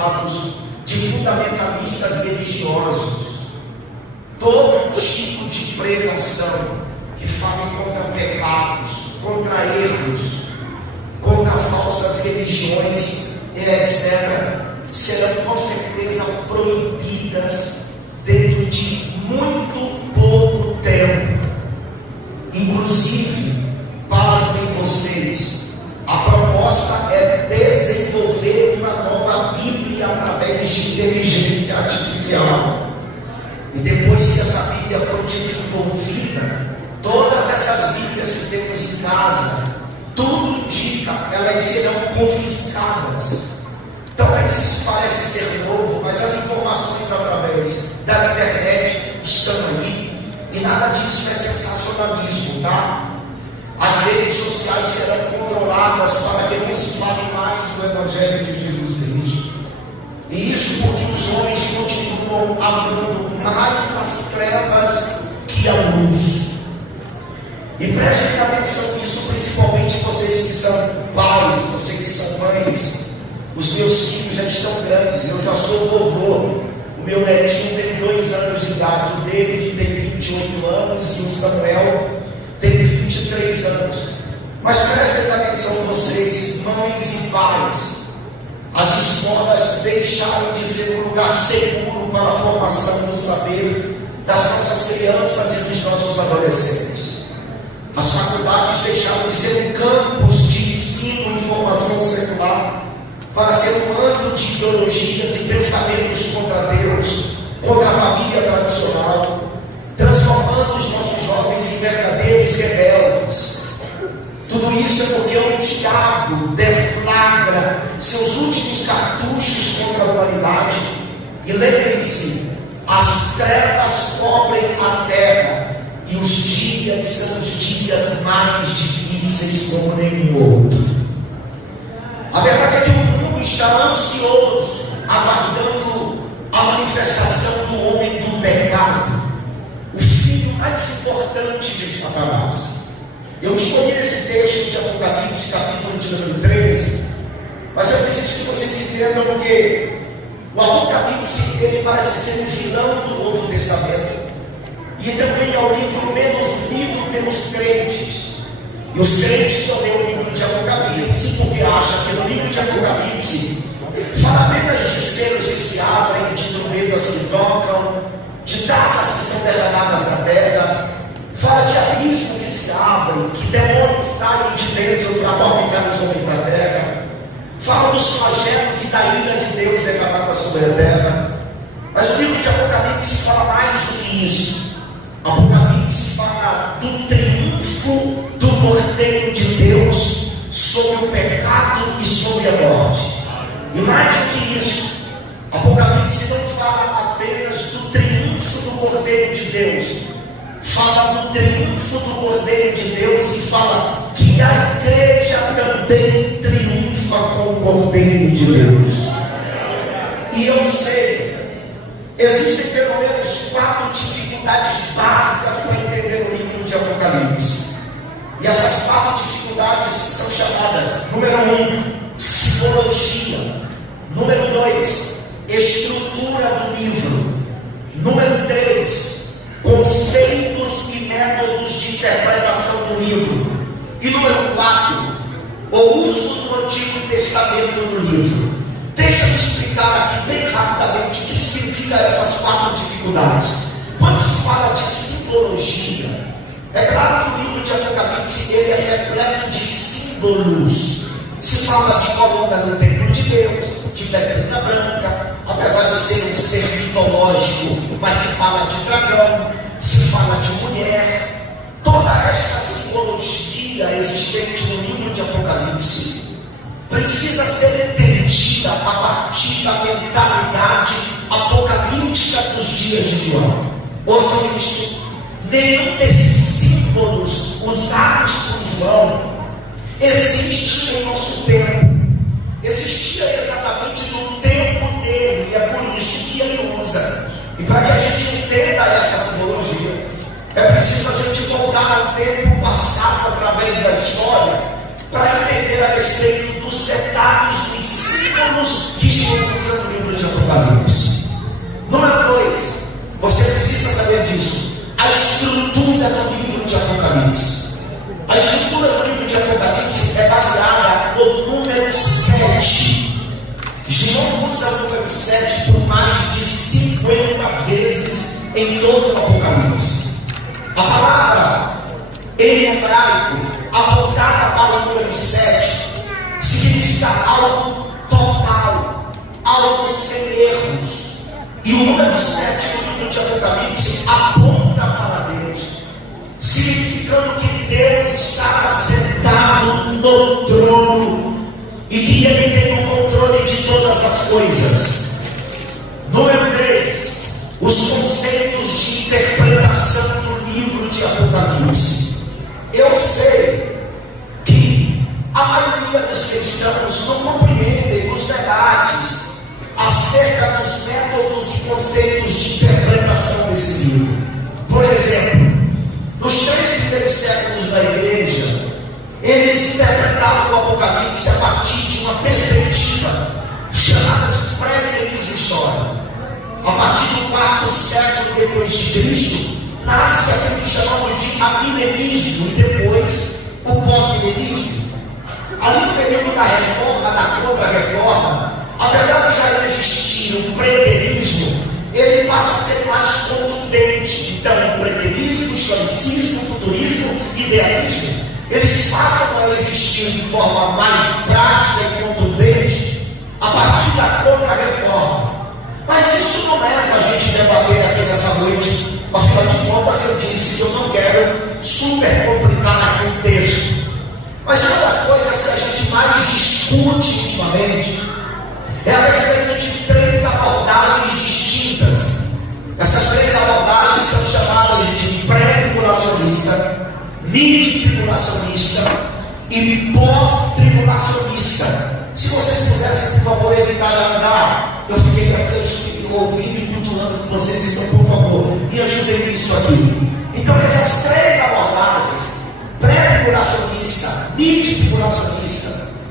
chamados de fundamentalistas religiosos. Todo tipo de pregação que fale contra pecados, contra erros, contra falsas religiões, etc., serão com certeza proibidas dentro de muito pouco tempo. Inclusive, pasmem vocês, a proposta é desenvolver uma nova Bíblia através de inteligência artificial. E depois que essa Bíblia for desenvolvida, todas essas Bíblias que temos em casa, tudo indica, elas serão confiscadas. Talvez isso pareça ser novo, mas as informações através da internet estão aí, e nada disso é sensacionalismo, tá? As redes sociais serão controladas para que não se fale mais do Evangelho de Jesus Cristo. E isso porque os homens continuam amando mais as trevas que a luz. E prestem atenção nisso, principalmente vocês que são pais, vocês que são mães. Os meus filhos já estão grandes, eu já sou vovô. O meu netinho tem 2 anos de idade, o David tem 28 anos e o Samuel tem 23 anos. Mas prestem atenção vocês, mães e pais. As escolas deixaram de ser um lugar seguro para a formação do saber das nossas crianças e dos nossos adolescentes. As faculdades deixaram de ser um campus de ensino e formação secular para ser um antro de ideologias e pensamentos contra Deus, contra a família tradicional, transformando os nossos jovens em verdadeiros rebeldes. Tudo isso é porque o diabo deflagra seus últimos cartuchos contra a humanidade. E lembrem-se, as trevas cobrem a terra, e os dias são os dias mais difíceis como nenhum outro. A verdade é que o mundo está ansioso, aguardando a manifestação do homem do pecado, o filho mais importante de Satanás. Eu escolhi esse texto de Apocalipse, capítulo de número 13, mas eu preciso que vocês entendam que o Apocalipse ele parece ser um vilão do Novo Testamento, e também é o livro menos lido pelos crentes. E os crentes só leem o livro de Apocalipse porque acham que no livro de Apocalipse fala apenas de selos que se abrem, de trombetas que tocam, de taças que são derramadas na terra, fala de abismo que se abrem, que demônios saem de dentro para atormentar os homens da terra, fala dos flagelos e da ira de Deus derramada sobre a terra. Mas o livro de Apocalipse fala mais do que isso. Apocalipse fala do triunfo do Cordeiro de Deus sobre o pecado e sobre a morte. E mais do que isso, Apocalipse não fala apenas do triunfo do Cordeiro de Deus, fala do triunfo do Cordeiro de Deus e fala que a igreja também triunfa com o Cordeiro de Deus. E eu sei, existem pelo menos 4 dificuldades básicas para entender o livro de Apocalipse. E essas 4 dificuldades são chamadas: número 1, simbologia; número 2, estrutura do livro; número 3, conceitos e métodos de interpretação do livro; e número 4, o uso do Antigo Testamento no livro. Deixa-me explicar aqui bem rapidamente o que significa essas 4 dificuldades. Quando se fala de simbologia, é claro que o livro de Apocalipse ele é repleto de símbolos. Se fala de coluna no templo de Deus, de pedra branca, apesar de ser um ser mitológico, mas se fala de dragão, se fala de mulher. Toda esta simbologia existente no livro de Apocalipse precisa ser entendida a partir da mentalidade apocalíptica dos dias de João. Ouçam isto: nenhum desses símbolos usados por João existe em nosso tempo. Existia exatamente no tempo dele, e é por isso que ele usa. E para que a gente entenda essa simbologia, é preciso a gente voltar ao tempo passado através da história, para entender a respeito dos detalhes dos símbolos que João usa no livro Apocalipse. Número 2, você precisa saber disso. A estrutura do livro de Apocalipse. A estrutura do livro de Apocalipse é baseada no número 7. João usa o número 7 por mais de 50 vezes em todo o Apocalipse. A palavra em hebraico apontada para o número 7 significa algo total, algo sem erros. E o número 7 do livro de Apocalipse aponta para Deus, significando que Deus está sentado no trono e que Ele tem o controle de todas as coisas. Número 3, os conceitos de interpretação do livro de Apocalipse. Eu sei que a maioria dos cristãos não compreendem os debates acerca dos métodos e conceitos de interpretação desse livro. Por exemplo, nos 3 primeiros séculos da igreja, eles interpretavam o Apocalipse a partir de uma perspectiva chamada de pré-milenismo histórico. A partir do 4º século depois de Cristo, nasce aquilo que chamamos de amilenismo e depois o pós-milenismo. Ali no período da reforma, da contra-reforma, apesar de já existir o preterismo, ele passa a ser mais contundente. Então, o preterismo, historicismo, futurismo, idealismo, eles passam a existir de forma mais prática e contundente a partir da contra-reforma. Mas isso não leva a gente debater aqui nessa noite. Afinal de contas, eu disse que eu não quero super complicar aqui o texto. Mas uma das coisas que a gente mais discute ultimamente é a respeito de 3 abordagens distintas. Essas 3 abordagens são chamadas de pré-tribulacionista, mid-tribulacionista e pós-tribulacionista. Se vocês pudessem, por favor, evitar andar, eu fiquei aqui ouvindo e cultuando com vocês, então, por favor, me ajudem nisso aqui. Então, essas 3 abordagens, pré-tribulacionista, mid-tribulacionista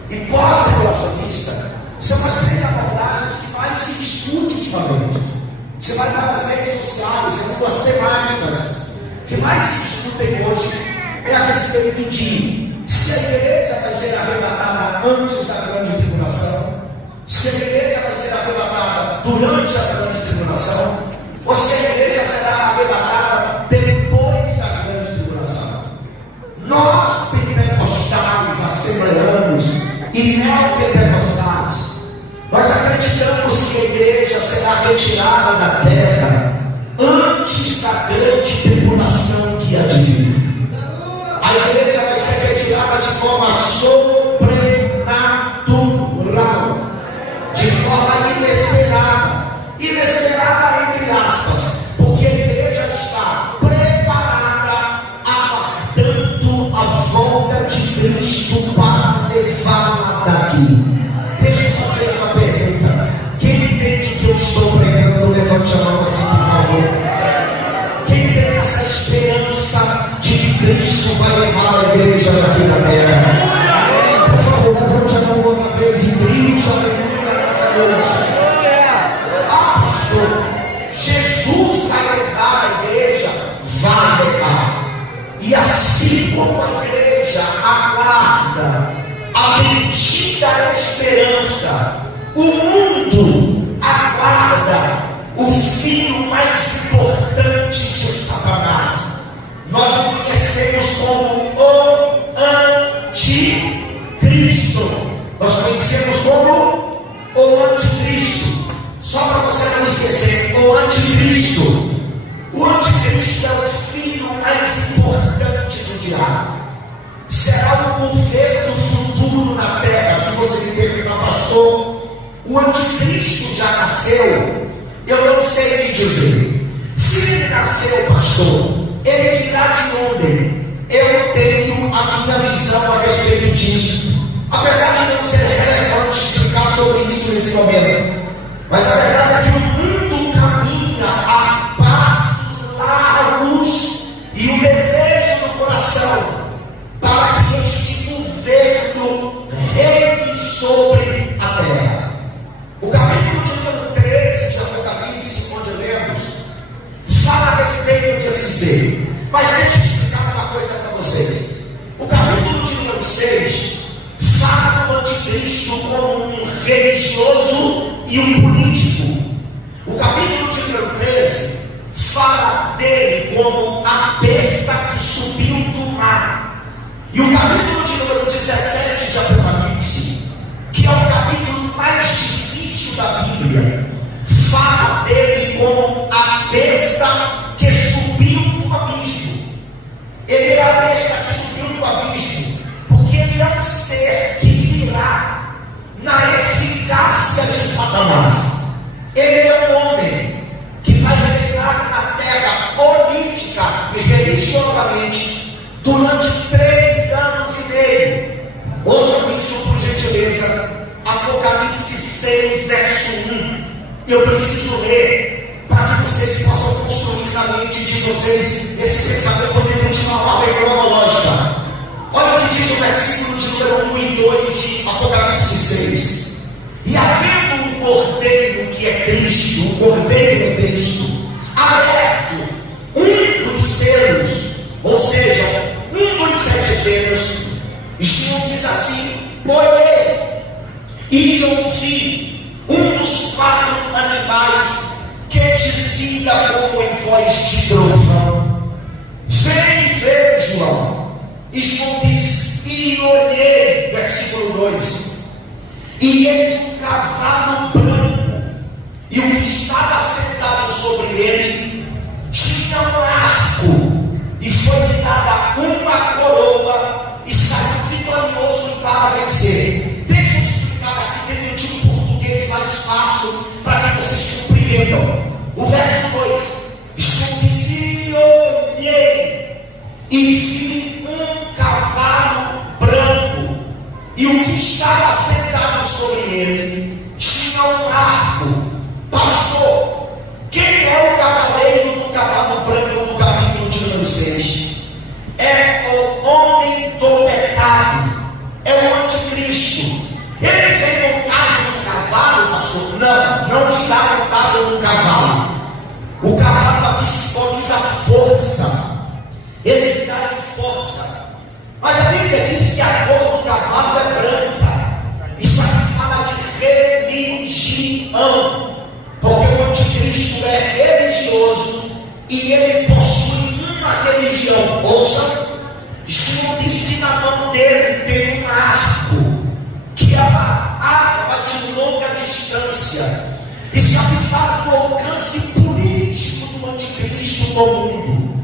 e pós-tribulacionista, são as 3 abordagens que mais se discute ultimamente. Você vai para as redes sociais, é uma das temáticas que mais se discutem hoje, é a respeito de se a igreja vai ser arrebatada antes da grande tribulação, se a igreja vai ser arrebatada durante a grande tribulação, ou se a igreja será arrebatada depois da grande tribulação. Nós, pentecostais, assembleanos e neopentecostais, nós acreditamos que a igreja será retirada da terra antes da grande tribulação que há de vir. A igreja vai ser retirada de forma sobrenatural, de forma inesperada, inesperada entre aspas, porque a igreja está preparada, aguardando a volta de Cristo para levá-la daqui. Deixa eu fazer uma pergunta. Quem entende que eu estou pregando, levante a mão assim, por favor. Quem tem essa esperança de que Cristo vai levar a igreja daqui da terra? Por favor, levante a mão uma vez e grite aleluia nessa noite. Pastor, Jesus vai levar a igreja? Vai levar. E assim como a igreja aguarda a bendita esperança, o mundo aguarda o filho mais importante de Satanás. Nós o conhecemos como o Anticristo. Nós conhecemos como o Anticristo. Só para você não esquecer, o Anticristo. O Anticristo é o filho mais importante do diabo. Será o governo futuro na terra. Se você me perguntar, pastor, o Anticristo já nasceu? Eu não sei lhe dizer. Se ele nasceu, pastor, ele virá de onde? Eu tenho a minha visão a respeito disso, apesar de não ser relevante explicar sobre isso nesse momento. Mas a verdade é que o mundo caminha a passos largos e o desejo do coração para que este governo reine sobre a terra. O capítulo de número 13 dizer. Mas deixa eu explicar uma coisa para vocês. O capítulo de número 6 fala do anticristo como um religioso e um político. O capítulo de número 13 fala dele como a besta que subiu do mar. E o capítulo de número 17 de Apocalipse, que é o capítulo mais difícil da Bíblia, fala dele como a besta que subiu do abismo. Ele é a besta que subiu do abismo, porque ele é um ser que virá na eficácia de Satanás. Ele é um homem que vai reinar na terra política e religiosamente durante 3 anos e meio. Ouça isso por gentileza, Apocalipse 6, verso 1. Eu preciso ler para que vocês possam construir na mente de vocês esse pensamento poder continuar uma ordem cronológica. Olha o que diz o versículo de número 1 e 2 de Apocalipse 6. E havendo um cordeiro que é Cristo, um cordeiro é Cristo, aberto um dos selos, ou seja, um dos 7 selos, João diz assim: olhei e ouvi um dos 4 animais que dizia como em voz de trovão: vem ver, João. E João diz: e olhei, versículo 2, e eis um cavalo branco, e o que estava sentado sobre ele tinha um arco, e foi-lhe dada uma coroa, e saiu vitorioso para vencer. Deixa eu explicar aqui dentro de um português mais fácil, para que vocês compreendam. O verso 2: João diz: e olhei, e vi um cavalo branco, e o que estava sentado sobre ele tinha um arco. Pastor, quem é o cavaleiro do cavalo branco no capítulo de número 6? É o homem do pecado, é o anticristo. Ele vem montado no cavalo, pastor? Não virá montado no cavalo. O cavalo simboliza força, ele virá em força. Mas a Bíblia diz que a cor do cavalo é branca. Isso aqui fala de religião, porque o anticristo é religioso e ele possui uma religião. Ouça, João diz que na mão dele tem um arco, que é uma arma de longa distância. Isso aqui fala do alcance político do anticristo no mundo.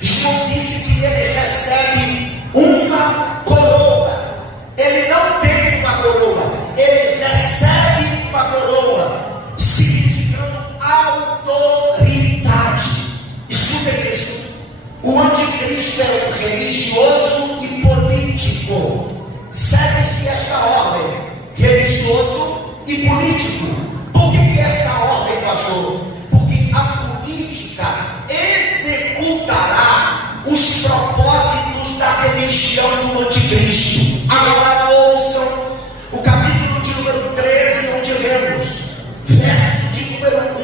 João disse que ele recebe uma coroa. Ele não tem uma coroa, ele recebe uma coroa, significando autoridade. Escutem isso: o anticristo é um religioso e político. Segue-se esta ordem: religioso e político. Por que essa ordem, pastor? Porque a política executará os propósitos da religião do anticristo. Agora ouçam o capítulo de número 13, onde lemos, verso de número 1.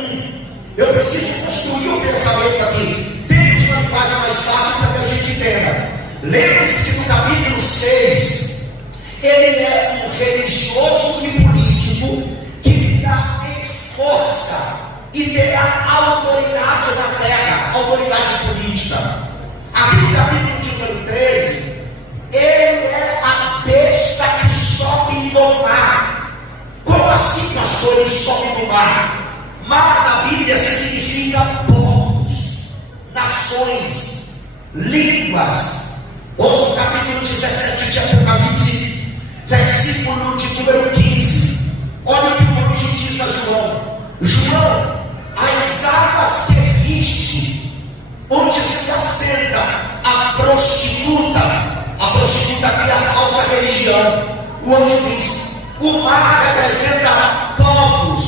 Eu preciso construir um pensamento aqui, dentro de uma linguagem mais fácil para que a gente entenda. Lembre-se que no capítulo 6, ele é um religioso e político que virá em força e terá autoridade na terra, autoridade política. Aqui no capítulo de número 13, ele é a besta que sobe do mar. Como assim, pastor, ele sobe do mar? Mar na Bíblia significa povos, nações, línguas. Ouça o capítulo 17 de Apocalipse, versículo de número 15. Olha o que o anjo diz a João: João, as águas que viste, onde se assenta a prostituta que é a falsa religião. O anjo diz: o mar representa povos,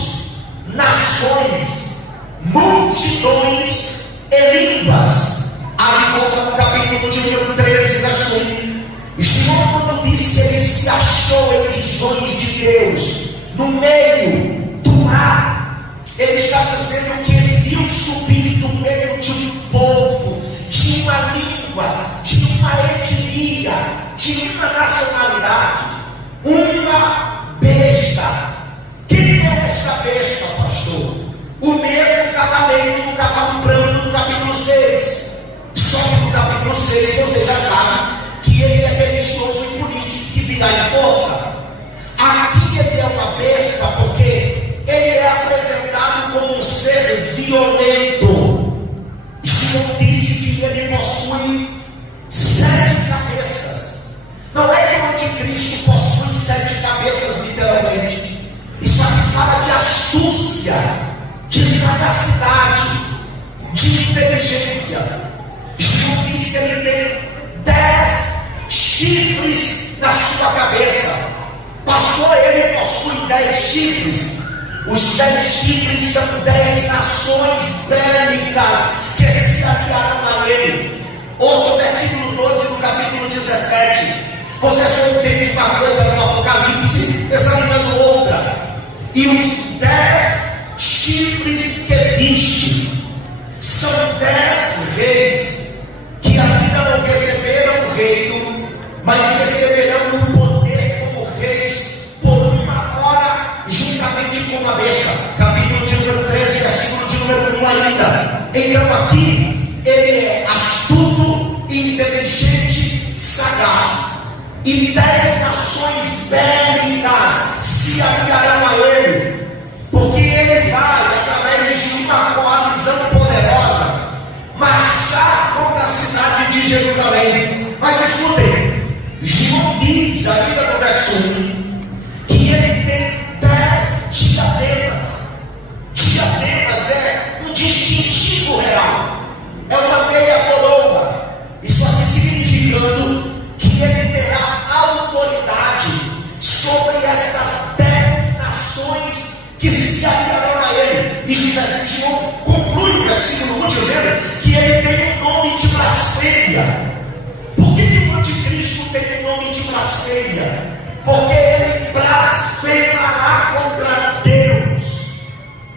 nações, multidões e línguas. Aí volta no capítulo de número 13, verso 1. João, quando diz que ele se achou em visões de Deus no meio do mar, ele está dizendo que ele viu subir no meio de um povo língua, de uma etnia, de uma nacionalidade, uma besta. Quem é esta besta, pastor? O mesmo cavaleiro do cavalo branco do capítulo 6. Só que no capítulo 6 você já sabe que ele é religioso e político que virá em força. Aqui ele é uma besta porque ele é apresentado como um ser violento. João disse que ele possui 7 cabeças. Não é que o anticristo possui 7 cabeças, literalmente. Isso aqui fala de astúcia, de sagacidade, de inteligência. João disse que ele tem 10 chifres na sua cabeça. Pastor, ele possui 10 chifres. Os 10 chifres são 10 nações bélicas que se aliaram a ele. Ouça o versículo 12 do capítulo 17. Você só entende uma coisa no Apocalipse, examinando outra. E os 10 chifres que viste são 10 reis que ainda não receberam o reino, mas receberão o poder como reis por uma hora, juntamente com a besta. Capítulo de número 13, versículo de número 1 ainda. Então aqui ele é astuto, inteligente, sagaz. E 10 nações bélicas se aliarão a ele, porque ele vai, através de uma coalizão poderosa, marchar contra a cidade de Jerusalém. Mas escutem, João diz ainda no verso 1 que ele tem 10 diademas. Diademas é um distintivo real, é uma meia coroa. Isso aqui significando que ele terá autoridade sobre estas 10 nações que se aliarão a ele. E João conclui o versículo 1 dizendo que ele tem um nome de blasfêmia. Por que o anticristo tem um nome de blasfêmia? Porque ele blasfemará contra Deus.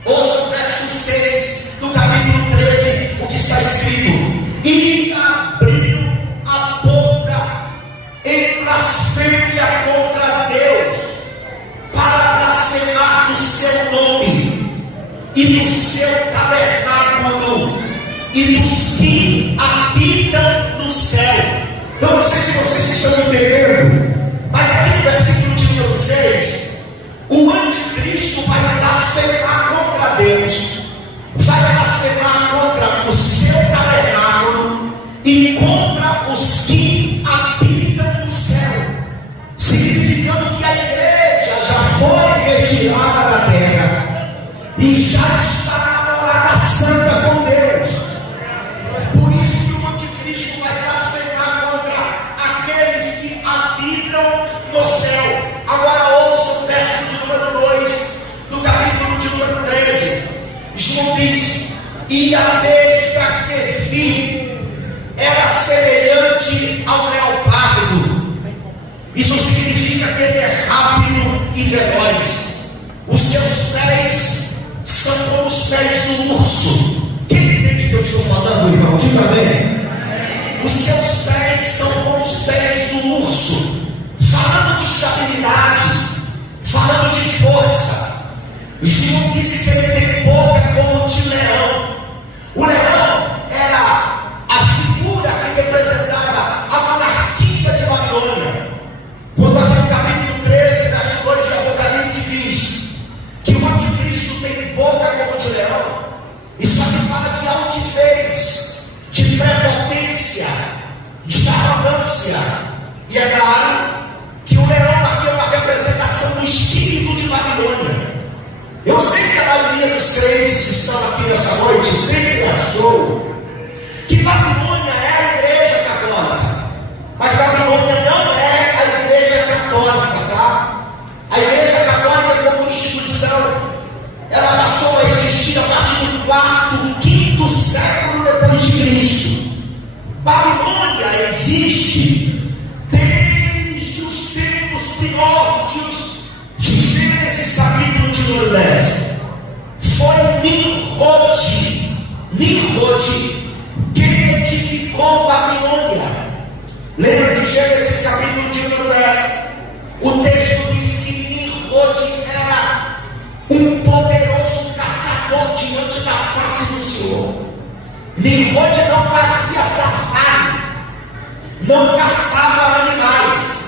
Ouça o verso 6 do capítulo 13, o que está escrito: e abriu a boca em blasfêmia contra Deus, para blasfemar do seu nome e do seu tabernáculo e dos que habitam no céu. Eu não sei se vocês estão entendendo, mas aqui no versículo de número 6, o anticristo vai blasfemar contra Deus, vai blasfemar contra o seu tabernáculo e contra os que habitam no céu, significando que a igreja já foi retirada da terra e já está na morada santa com Deus. Por isso que o anticristo vai blasfemar contra aqueles que habitam no céu. Agora ouça o verso de número 2 do capítulo de número 13. João diz: e a besta que vi era semelhante ao leopardo. Isso significa que ele é rápido e veloz. Os seus pés são como os pés do urso. Quem entende o que eu estou falando, irmão? Diga bem. Os seus pés são como os pés do urso. Falando de estabilidade, falando de força. João disse que ele tem boca como de leão. O leão era a figura que representava a monarquia de Babilônia. Quando aqui no capítulo 13, verso 2 de Apocalipse diz que o anticristo tem boca como de leão, isso aqui fala de altivez, de prepotência, de arrogância. E é claro que o leão aqui é uma representação do espírito de Babilônia. Eu sei que a maioria dos crentes que estão aqui nessa noite sempre achou que Babilônia é a igreja católica, mas Babilônia não é a igreja católica, tá? A igreja católica como instituição, ela passou a existir a partir do 4º, 5º século depois de Cristo. Babilônia existe desde os tempos primórdios de Gênesis capítulo de número 10. Foi Nimrod que edificou Babilônia. Nimrod não fazia safari, não caçava animais.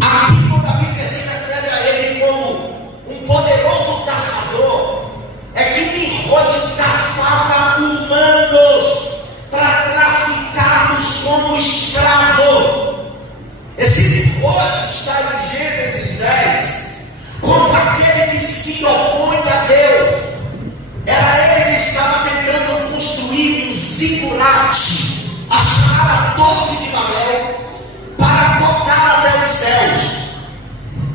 Aqui quando a Bíblia se refere a ele como um poderoso caçador, é que Nimrod caçava humanos para traficarmos como escravo. Esse Nimrod está em Gênesis 10, como aquele que se opõe a Deus. Era ele que estava tentando construir um zigurate, achar a torre de Babel, para tocar até os céus.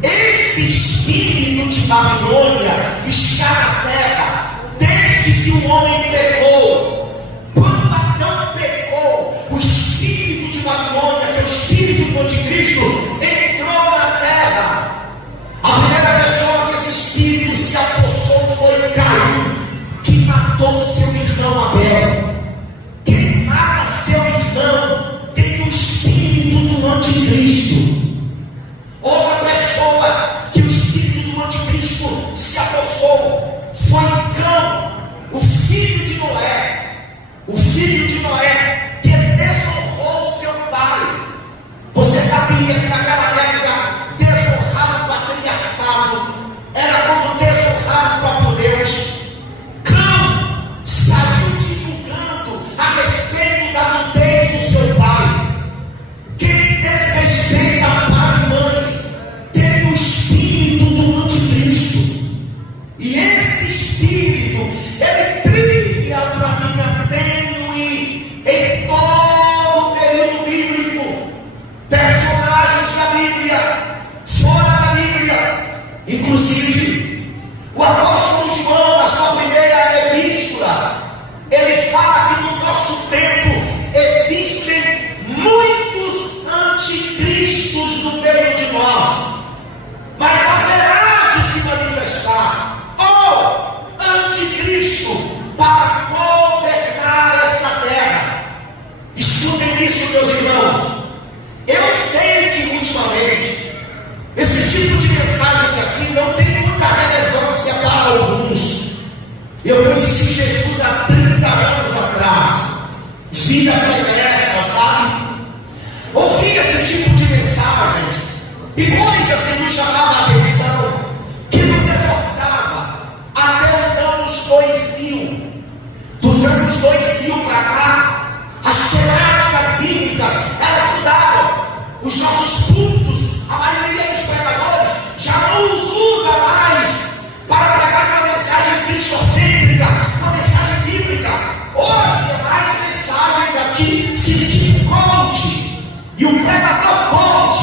Esse espírito de Babilônia está na terra desde que o homem pecou. Quando Adão pecou, o espírito de Babilônia, que é o espírito do anticristo, entrou na terra. A primeira pessoa que esse espírito se apossou foi Caim, que matou seu irmão Abel. Quem mata seu irmão tem o espírito do anticristo. Outra pessoa que o espírito do anticristo se apossou foi Cão, o filho de Noé. O filho de Noé que desonrou seu pai. Você sabia que naquela época desonrar o patriarcado era como desonrar o próprio Deus? Cão saiu divulgando a respeito da nudez do seu pai. Quem desrespeita pai e mãe tem o espírito do anticristo. E esse espírito, ele trilha uma linha tênue em todo o período bíblico. Personagens da Bíblia, fora da Bíblia. Inclusive, o apóstolo João, na sua primeira epístola, ele fala que no nosso tempo existem muitos anticristos no meio de nós, mas haverá de se manifestar o anticristo para governar esta terra. Escutem isso, meus irmãos. Eu sei que ultimamente esse tipo de mensagem aqui não tem muita relevância para alguns. Eu conheci Jesus há 30 anos atrás, vida pregressa, sabe? Ouvi esse tipo de mensagens e coisas que me chamavam a atenção, que nos exortava até os anos 2000. Dos anos 2000 para cá, as temáticas bíblicas, elas mudaram. Os nossos cultos, a maioria dos pregadores já não os usa mais para pregar uma mensagem cristocêntrica, uma mensagem bíblica. Hoje é mais mensagens aqui, sentido coach. E o pregador coach,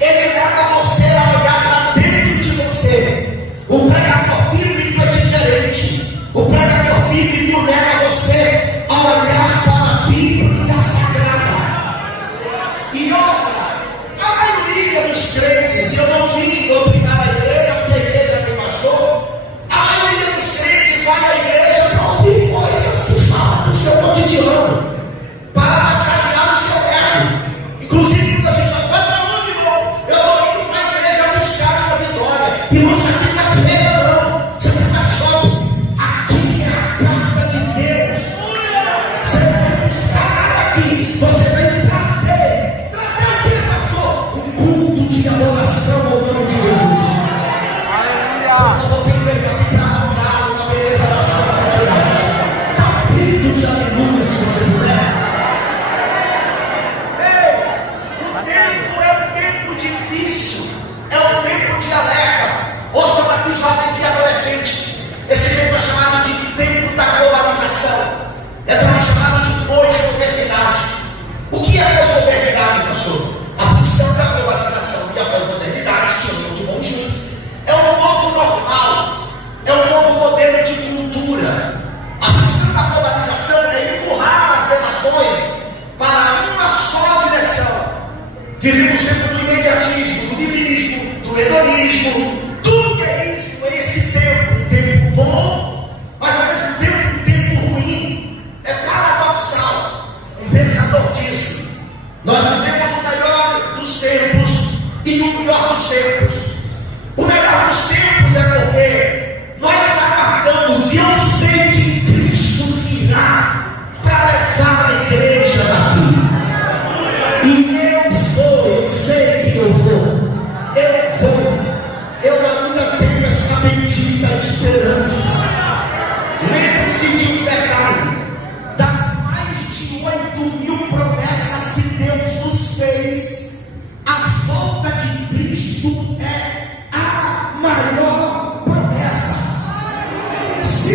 ele leva você a olhar para dentro de você. O pregador bíblico é diferente. O pregador bíblico leva você a olhar para a Bíblia Sagrada. E outra,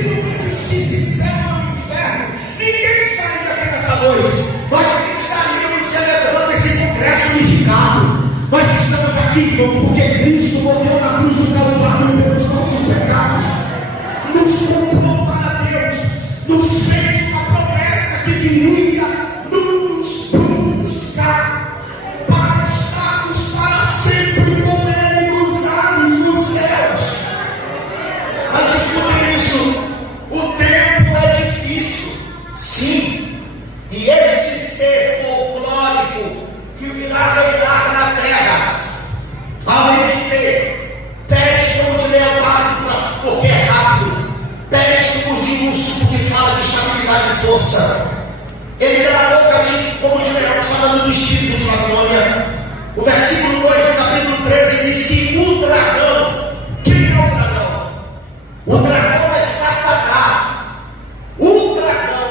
se não existisse céu no inferno, ninguém estaria aqui nessa noite. Nós estaríamos celebrando esse congresso unificado. Nós estamos aqui, irmão, porque Cristo morreu na cruz do Calvário pelos nossos pecados, nos comprou para Deus, nos fez uma promessa que viria nos buscar para estarmos para sempre com Ele nos ares dos céus. Mas escutem isso, o tempo é difícil, sim, e este ser folclórico que virá reinar na terra, além de ter pés como de leopardo porque é rápido, pés como de urso porque fala de estabilidade e força, ele terá boca como de leão, falando do espírito de Babilônia. O versículo 2 do capítulo 13 diz que o dragão, quem é o dragão? O dragão é Satanás. O dragão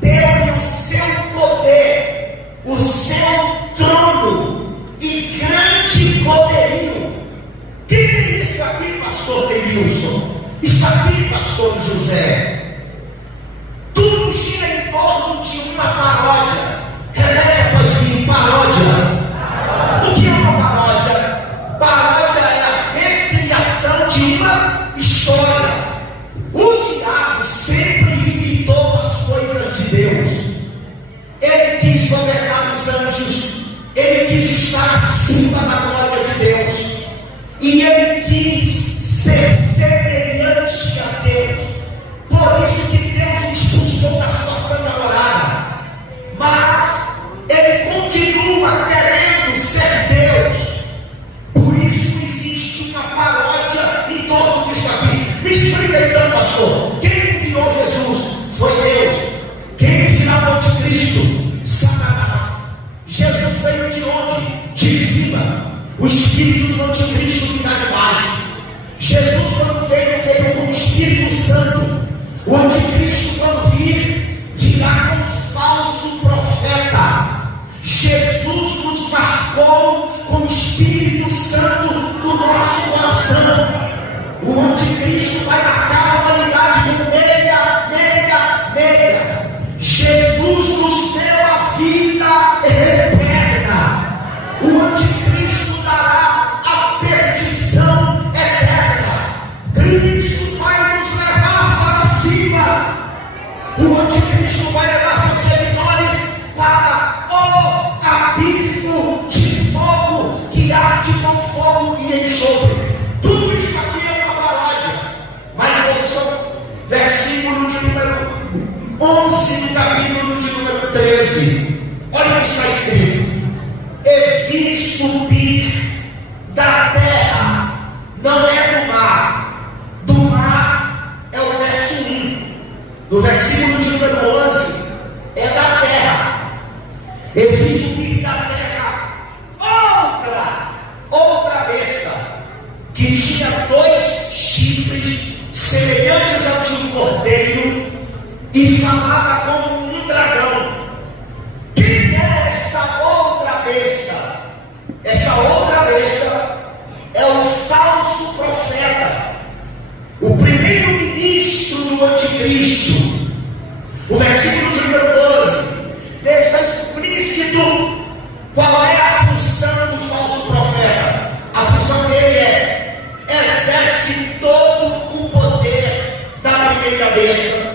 deu-lhe o seu poder, o seu trono e grande poderio. Quem é isso aqui, pastor Denilson? Isso aqui, pastor José? Tudo gira em torno de uma paródia. Repete após mim, paródia. O que é uma paródia? Paródia é a recriação de uma história. O diabo sempre imitou as coisas de Deus. Ele quis governar os anjos, ele quis estar acima da glória de Deus, e ele quis ser semelhante a Deus. Por isso que Deus o expulsou da sua santa morada. Mas ele continua querendo ser Deus. Por isso existe uma paródia em torno disso aqui. Me explica então, pastor. Quem enviou Jesus foi Deus. Quem enviou o anticristo? Satanás. Jesus veio de onde? De cima. O espírito do anticristo virá de baixo. Jesus, quando veio com o Espírito Santo. O anticristo, quando vir, virá como falso profeta. Jesus nos marcou com o Espírito Santo no nosso coração. O anticristo vai marcar a humanidade com meia. Jesus nos deu a vida eterna. O anticristo dará a perdição eterna. Cristo vai nos levar para cima. O anticristo vai levar seus seguidores para o abismo de fogo que arde com fogo e enxofre. Tudo isso aqui é uma paródia. Mas ouçam, versículo de número 11 do capítulo de número 13. Olha o que está escrito: e vi subir da terra, não é do mar. Do mar é o verso 1. No versículo de número 11 é da terra. E vi subir da terra outra besta, que tinha 2 chifres semelhantes ao de um cordeiro, e falava como um dragão. Quem é esta outra besta? Essa outra besta é o falso profeta, o primeiro ministro do anticristo. O versículo de número 12 deixa explícito qual é a função do falso profeta. A função dele é: exerce todo o poder da primeira besta.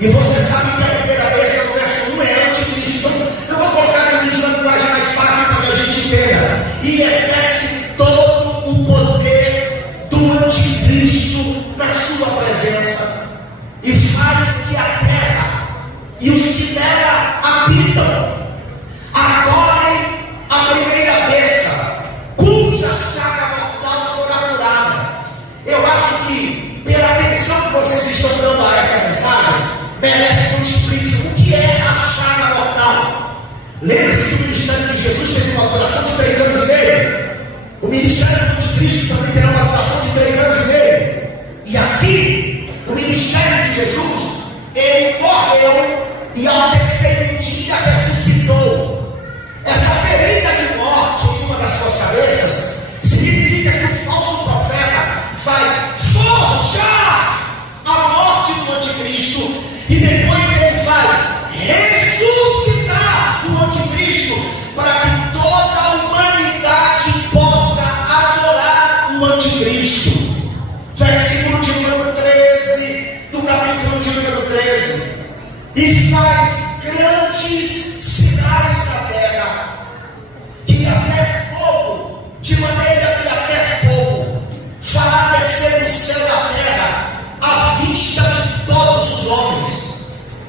E você sabe que a primeira besta no verso 1 é anticristo. Eu vou colocar em uma linguagem mais fácil para que a gente entenda. E exerce todo o poder do anticristo na sua presença, e faz que a terra e os que nela habitam adorem a primeira besta, cuja chaga mortal fora curada. Eu acho que, pela atenção que vocês estão dando a essa mensagem, merece um explique o que é a chaga mortal. Lembre-se que o ministério de Jesus teve uma duração de 3 anos e meio. O ministério de Cristo também terá uma duração de 3 anos e meio. E aqui, o ministério de Jesus, ele morreu e ao terceiro dia ressuscitou. Essa ferida de morte em uma das suas cabeças significa que o falso profeta vai forjar a morte mesmo, e faz grandes sinais na terra, que até fogo, de maneira que até fogo fará descer do céu da terra à vista de todos os homens.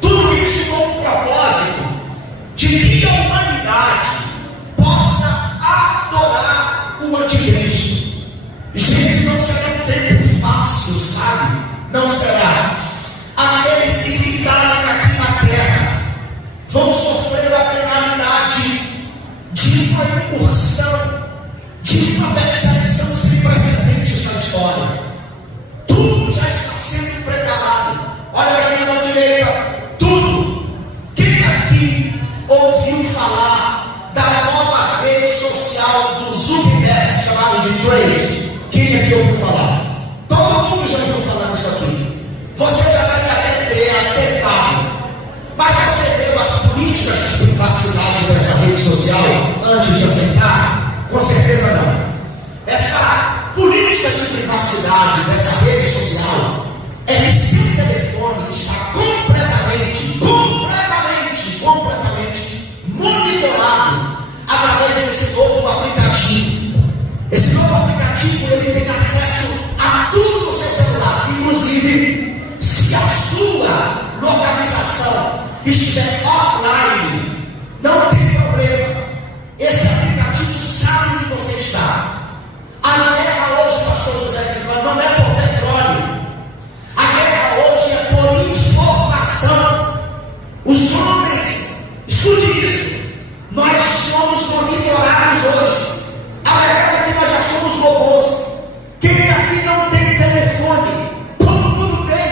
Tudo isso com o propósito de que a humanidade possa adorar o anticristo. Gente, não será um tempo fácil, sabe? Não será. Aqueles que ficarem aqui na terra vão sofrer a penalidade de uma incursão, de uma perseguição sem precedentes na história. Tudo já está sendo preparado. Olha para a minha mão direita. Tudo. Quem aqui ouviu falar da nova rede social do Zuckerberg, chamada de Trade? Quem aqui ouviu falar? Todo mundo já ouviu falar disso aqui. Você já deve até ter aceitado. Mas aceitou as políticas de privacidade dessa rede social antes de aceitar? Com certeza não. Essa política de privacidade dessa rede social é que seu telefone está completamente monitorado através desse novo aplicativo. Esse novo aplicativo, ele tem acesso a tudo no seu celular, inclusive se a sua localização estiver offline, não tem problema. Esse aplicativo sabe onde você está. A guerra hoje, pastor José Crivão, não é por petróleo. A guerra hoje é por informação. Os homens, escute isso, nós somos monitorados hoje. A verdade é que nós já somos robôs. Quem aqui não tem telefone? Todo mundo tem.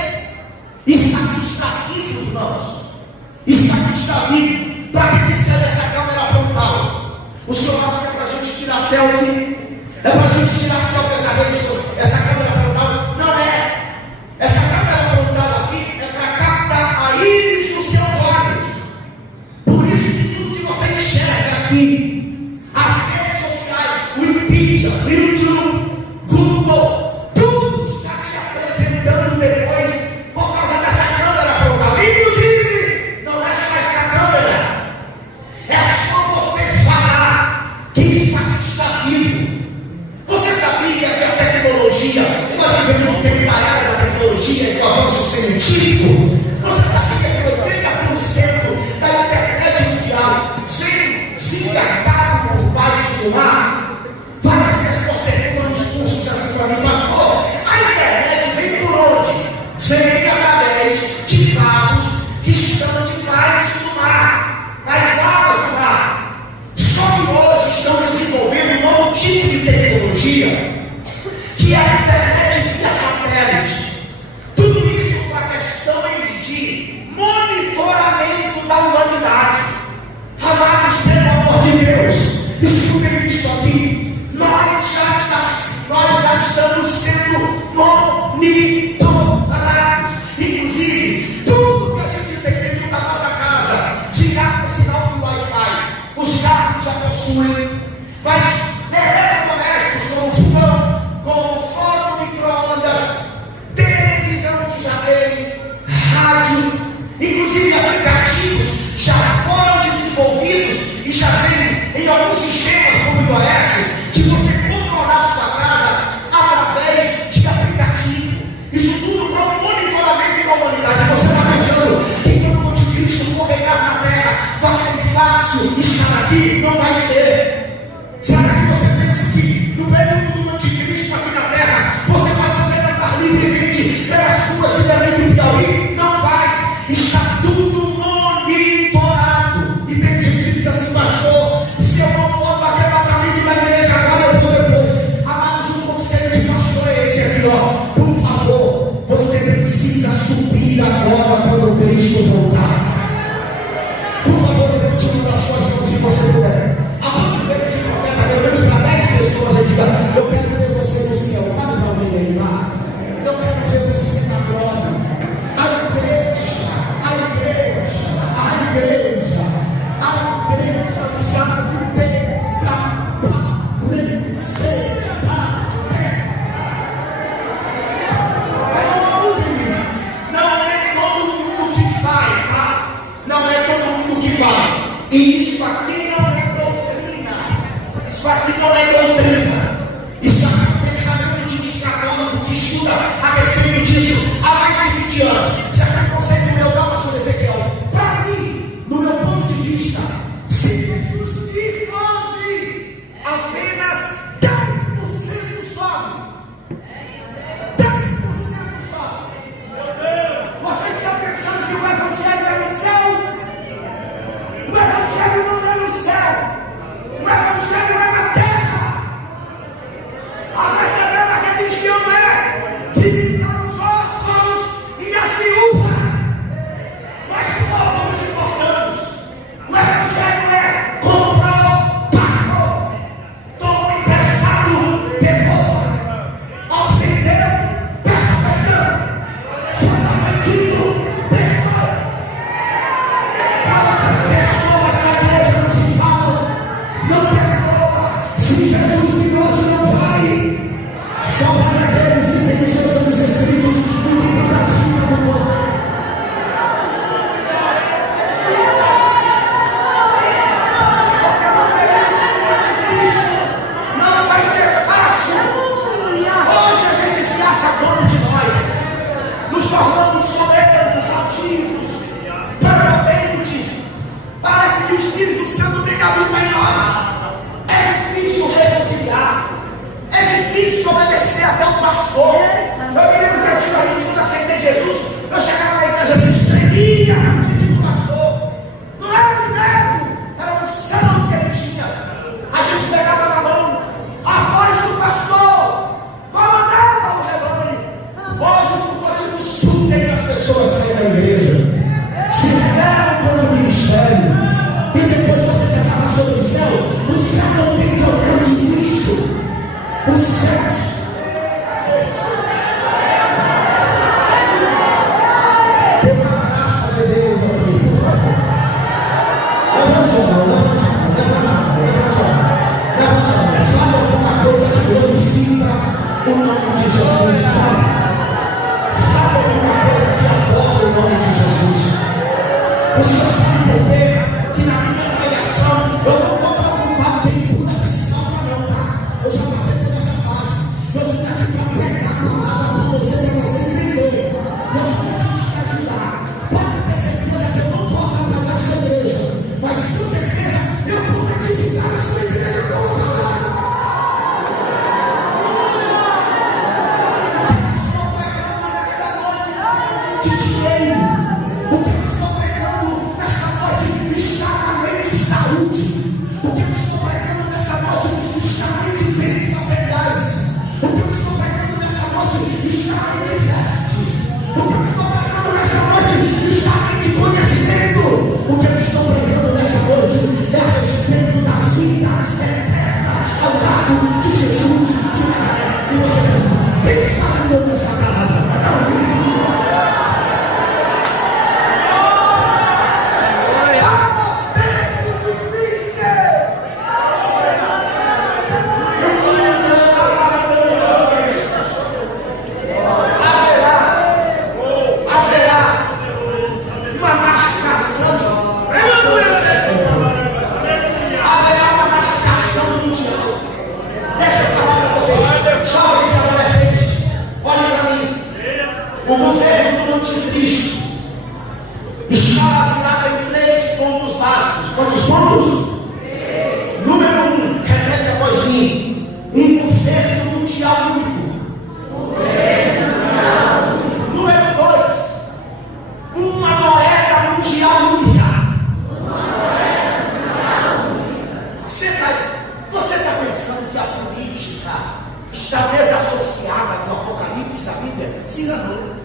Isso aqui está vivo, irmãos. Isso aqui está vivo. Para que serve essa câmera frontal? O senhor acha que é para a gente tirar selfie? É para a gente tirar selfie essa câmera frontal? Não é. Essa câmera frontal aqui é para captar a íris dos seus olhos. Por isso que tudo que você enxerga aqui, as redes sociais, o Wikipedia, o YouTube, Google, tudo está te apresentando depois por causa dessa câmera frontal. Inclusive, não é só essa câmera, é só você falar que isso aqui está vivo. Você sabia que a tecnologia, nós vivemos um tempo da área da tecnologia e do avanço científico? Você sabia que 80% da internet mundial fica caro por baixo do mar? Várias pessoas perguntam nos cursos assim para mim, pastor, a internet vem por onde? Vem através de cabos que estão debaixo do mar, nas águas do mar. Só que hoje estão desenvolvendo um novo tipo de tecnologia, que é a internet via satélite. Tudo isso com a questão de monitoramento da humanidade. Amados, pelo amor de Deus, escutem isso aqui. Nós já estamos sendo monitorados. Inclusive, tudo que a gente tem dentro da nossa casa virá com sinal de Wi-Fi. Os carros já possuem, mas eletrodomésticos como fogão, como forno, micro-ondas, televisão que já tem, rádio, inclusive aplicativos já foram desenvolvidos e já vem em alguns sistemas como o iOS, de você controlar sua casa através de aplicativo. Isso tudo para o monitoramento da humanidade. Você está pensando que quando o anticristo for reinar na terra vai ser fácil estar aqui? Não vai ser. Será que você pensa que no período do anticristo aqui na terra você vai poder andar livremente pelas ruas de Belém do Piauí? Não vai. Está tudo monitorado. E tem gente que diz assim, pastor, se eu não for para o arrebatamento da igreja, doutrina. E se a pensamento de escatônico que estuda a respeito disso há mais de 20 anos, já que consegue meu dar uma sobre Ezequiel. Para mim, no meu ponto de vista, se Jesus vir hoje, apenas 10% sobe. 10% sobe. Você está pensando que o Evangelho é no céu? O Evangelho não é no céu. O Evangelho é na terra. A verdadeira religião é visitar os órfãos e as viúvas. Nós nos importamos. O Evangelho é comprou, pagou, tomou emprestado, devolva, ofendeu, peça perdão, foi ofendido, perdoa. Quantas pessoas na igreja não se falam, não perdoa? Se Jesus vir hoje não vai, só para aqueles que têm os seus santos escritos no livro da vida do povo. Não vai ser fácil. Hoje a gente se acha dono de nós, nos tornamos soberbos, altivos, prepotentes. Parece que o Espírito Santo tem habita em nós. É difícil reconciliar, é difícil obedecer até o pastor. Eu me lembro que antigamente, quando aceitei Jesus, eu chegava na igreja e tremia na frente do pastor. Não era de medo, era um santo que ele tinha. A gente pegava na mão a voz do pastor, comandava o rebanho. Hoje, por motivos fúteis, as pessoas saem da igreja, se rebelam contra o ministério, e depois você quer falar sobre o céu. O céu não tem problema de lixo. O céu. Tem uma graça de Deus aqui, por favor. Levante a mão, levante a mão, levante a mão, levante a mão. Levante a mão. Fale alguma coisa que glorifica o nome de Jesus. Fale alguma coisa que adora o nome de Jesus. O Senhor sabe por quê? Que na minha pregação eu não estou preocupado em muita atenção para meu pai. Eu já passei por essa fase. Eu vim aqui para pregar a palavra para você entender. Eu vim aqui te ajudar. Pode ter certeza que eu não vou atrapalhar a sua igreja, mas com certeza eu vou edificar a sua igreja com a palavra. Estou pregando nesta noite de dinheiro. O que eu estou pregando nesta noite está além de saúde. O que eu estou pregando nesta noite está além de bens materiais. O que eu estou pregando nesta noite está além de vestes. O que eu estou pregando nesta noite está além de conhecimento. O que eu estou pregando nesta noite é a respeito da vida eterna, ao lado de Jesus de Nazaré. E você pensa, quem está lendo essa palavra? O governo do anticristo está baseado em 3 pontos básicos. Quantos pontos? Número 1, repete após mim: um governo mundial único. Número 2, uma moeda mundial única. Você está pensando que a política está desassociada com o Apocalipse da Bíblia? Se enganou.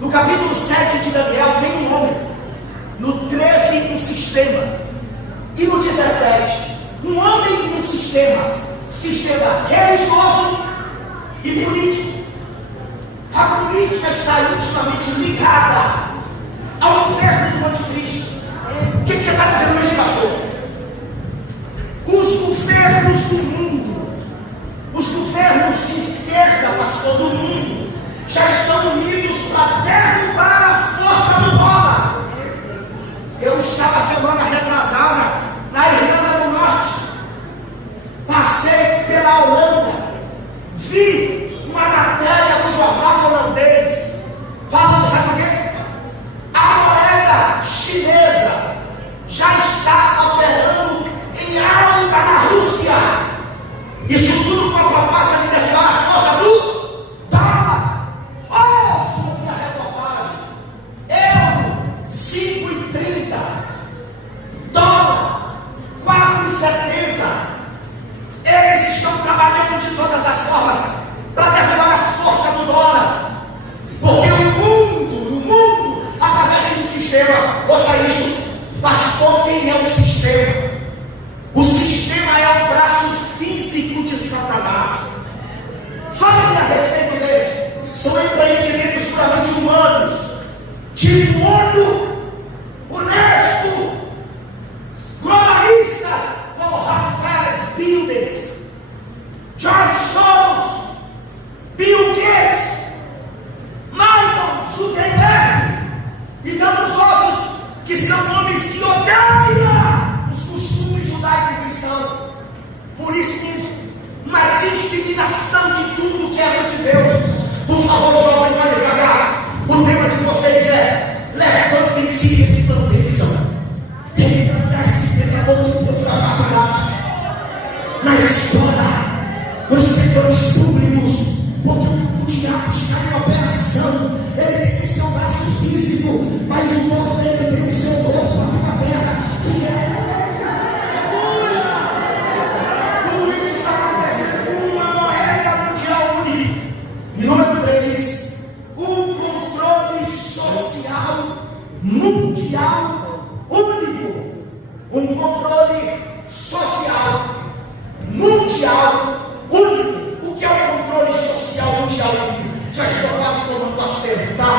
No capítulo 7 de Daniel tem um homem. No 13, um sistema. E no 17, um homem e um sistema. Sistema religioso e político. A política está intimamente ligada ao governo do anticristo. O que você está dizendo isso, pastor? Os governos do mundo, os governos de esquerda, pastor, do mundo, já estão unidos para derrubar a força do dólar. Eu estava semana retrasada na Irlanda do Norte. Passei sistema, ouça isso, pastor, quem é o sistema? O sistema é o braço físico de Satanás. Fale a respeito deles. São empreendimentos puramente humanos, de mundo honesto, globalistas como Rockefeller, Builders, George Soros, Bill Gates, Michael Zuckerberg e tantos outros que são homens que odeiam os costumes judaico-cristãos. Por isso, uma disseminação de tudo que é de Deus. Por favor, jovem, olhe para cá. O tema de vocês é: levantem-se e resplandeçam. Resplandece pelo amor de Deus na faculdade, na escola, nos setores públicos, porque o diabo está em operação. Ele tem o seu braço físico, mas o corpo dele tem o seu corpo aqui na terra, que é. Tudo isso está acontecendo com uma moeda mundial única. E número 3, o controle social mundial único. Um controle social mundial único. O que é o controle social mundial único? Já estou quase tomando acerto, tá?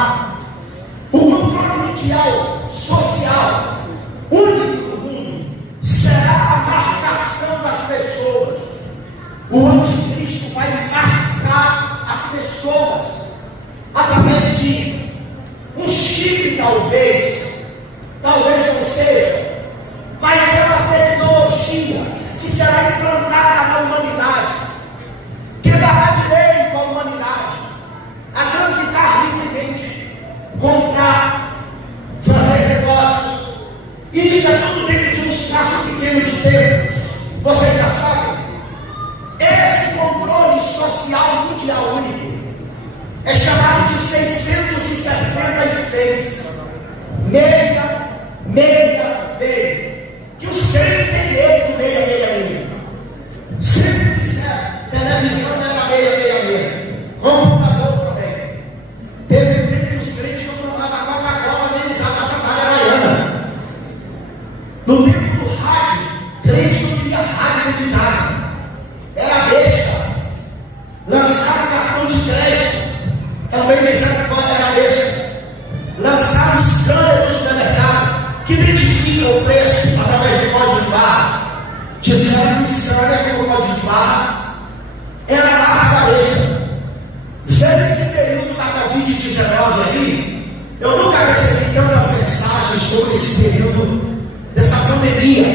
O controle mundial social único no mundo será a marcação das pessoas. O anticristo vai marcar as pessoas através de um chip, talvez não seja, mas é uma tecnologia que será implantada na humanidade, que dará direito à humanidade a transitar livremente, comprar, fazer negócios. E isso é tudo dentro de um espaço pequeno de tempo. Vocês já sabem, esse controle social mundial único é chamado de 666. Que os crentes têm medo do 666. Sempre disseram, televisão era 666. Computador também. Teve um tempo que os crentes não tomavam Coca-Cola nem usavam a sandália havaiana. No tempo do rádio, crente não queria rádio de casa. Era besta. Lançaram cartão de crédito. Também pensaram que era besta. Lançaram scanner no supermercado que identifica o preço através do código de barra. Disseram que o scanner com o código de barra era a barra da besta. Vendo esse período da Covid-19 aí, eu nunca recebi tantas mensagens sobre esse período dessa pandemia,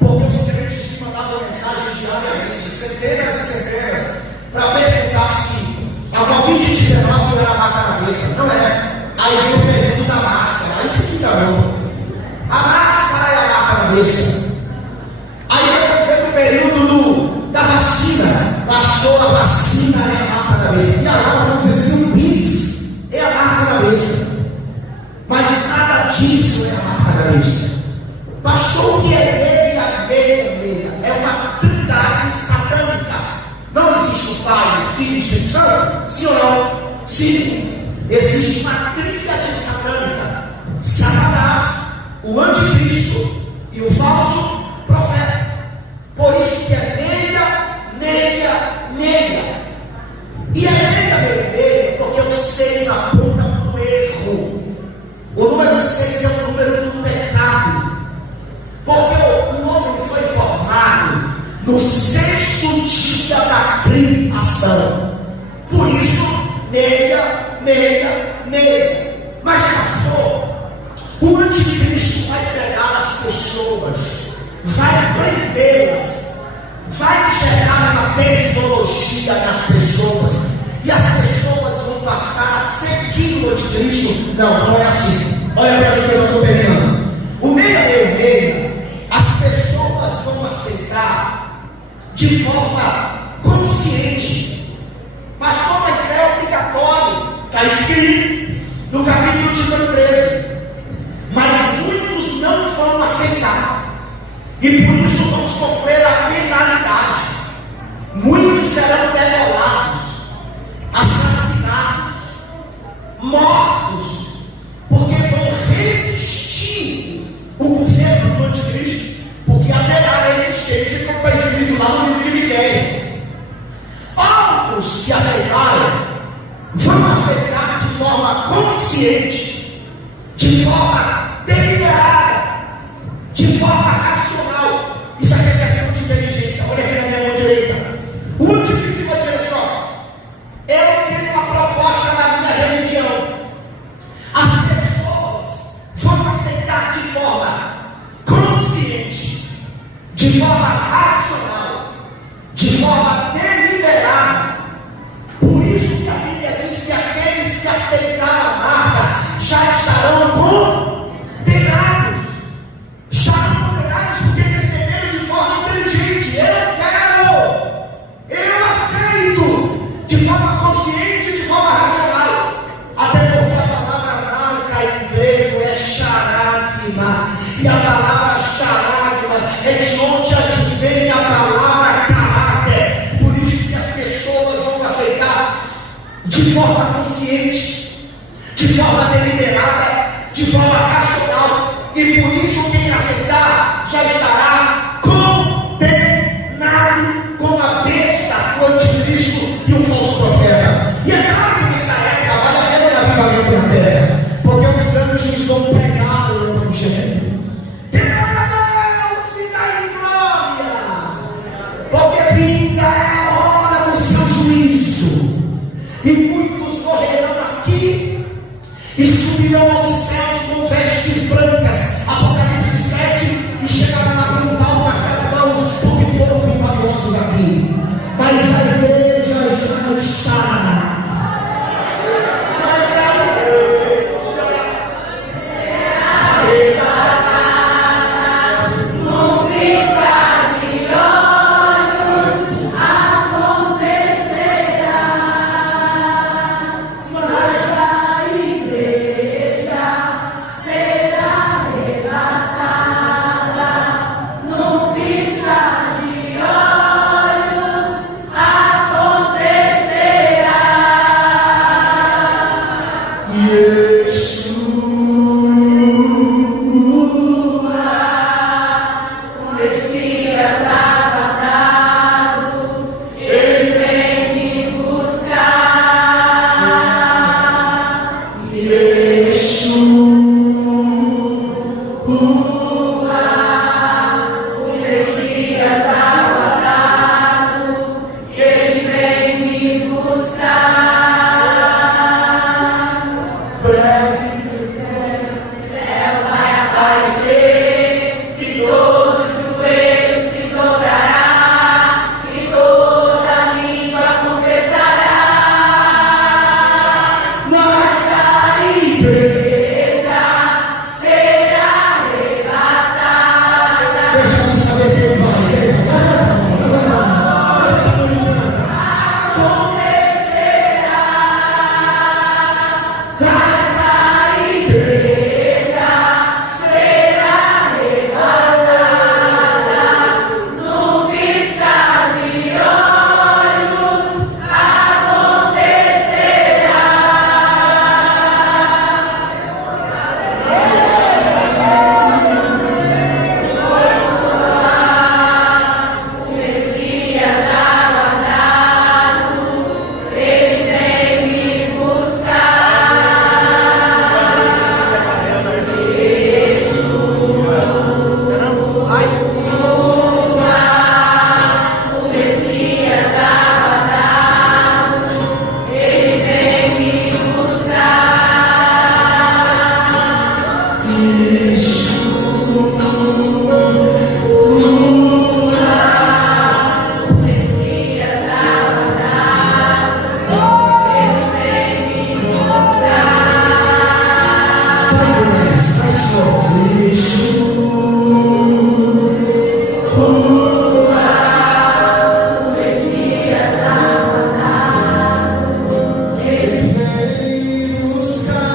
porque os crentes me mandavam mensagens diariamente, centenas e centenas, para perguntar se a Covid-19 era a marca da besta. Não é. Aí vem o período da máscara, aí fica bom. A máscara é a marca da besta. Aí depois vem o período da vacina. Pastor, a vacina é a marca da besta. E agora vamos dizer que o Pix é a marca da besta. Mas nada disso é a marca da besta. Pastor, o que é meia? É uma trindade satânica. Não existe o Pai, o Filho e o Espírito Santo? Sim ou não? Sim. Existe uma tríade satânica: Satanás, o anticristo e o falso profeta. Por isso que é meia. E é meia, porque o 6 aponta para o erro. O número 6 é o número do pecado. Porque o homem foi formado no 6º dia da criação. Por isso, meia. Mas pastor, o anticristo vai pegar as pessoas, vai prendê-las, vai chegar na tecnologia das pessoas, e as pessoas vão passar a seguir o anticristo. Não é assim. Olha para mim que eu estou pegando. O meia, as pessoas vão aceitar de forma consciente. Pastor, mas é obrigatório. Está escrito no capítulo de número 13. Mas muitos não vão aceitar, e por isso vão sofrer a penalidade. Muitos serão degolados, assassinados, mortos, porque vão resistir de forma deliberada, de forma racional. Isso aqui é questão de inteligência. Olha aqui na minha mão direita. O último que vai dizer só: eu tenho uma proposta na minha religião. As pessoas vão aceitar de forma consciente, de forma racional, de forma deliberada. Por isso que a Bíblia diz que aqueles que aceitaram a marca já estarão condenados. Estarão condenados porque receberam de forma inteligente. Eu aceito de forma consciente, de forma racional. Até porque a palavra marca em grego é charagma, e a palavra charagma é de onde advém a palavra caráter. Por isso que as pessoas vão aceitar de forma consciente, de forma deliberada, de forma racional, e por isso quem aceitar já estará condenado como a besta, o anticristo e o falso profeta. E é claro que nessa época vai haver um avivamento na terra, porque os anjos vão pregar o evangelho. Deus da glória, porque vinda é a hora do seu juízo, e muitos morrerão aqui e subirão aos céus com vestes brancas. Apocalipse 7, e chegarão lá com palmas nas mãos, porque foram vitoriosos aqui. Mas a igreja já não está. Mas a igreja não piscar de olhos acontecerá. Mas a igreja será arrebatada, não piscar de olhos acontecerá. O Messias aguardado, ele vem me buscar. O Messias aguardado, ele vem me buscar. Aparecer, e todo joelho se dobrará, e toda língua confessará. Mas a igreja será arrebatada. Deixa eu saber quem vai. Acontecerá. Mas a igreja será arrebatada, no piscar de olhos acontecerá. O Messias aguardado, ele vem me buscar. O Messias aguardado, ele vem me buscar. O Messias aguardado, ele vem me buscar. O Messias aguardado, ele vem buscar.